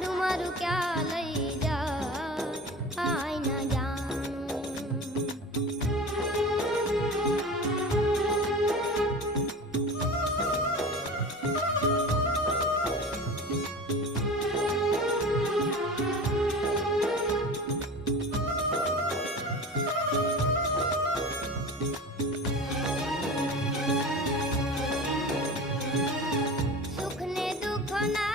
લાડુ મારું ક્યાં લઈ જા આઈ ના જાણું સુખ ને દુઃખ ના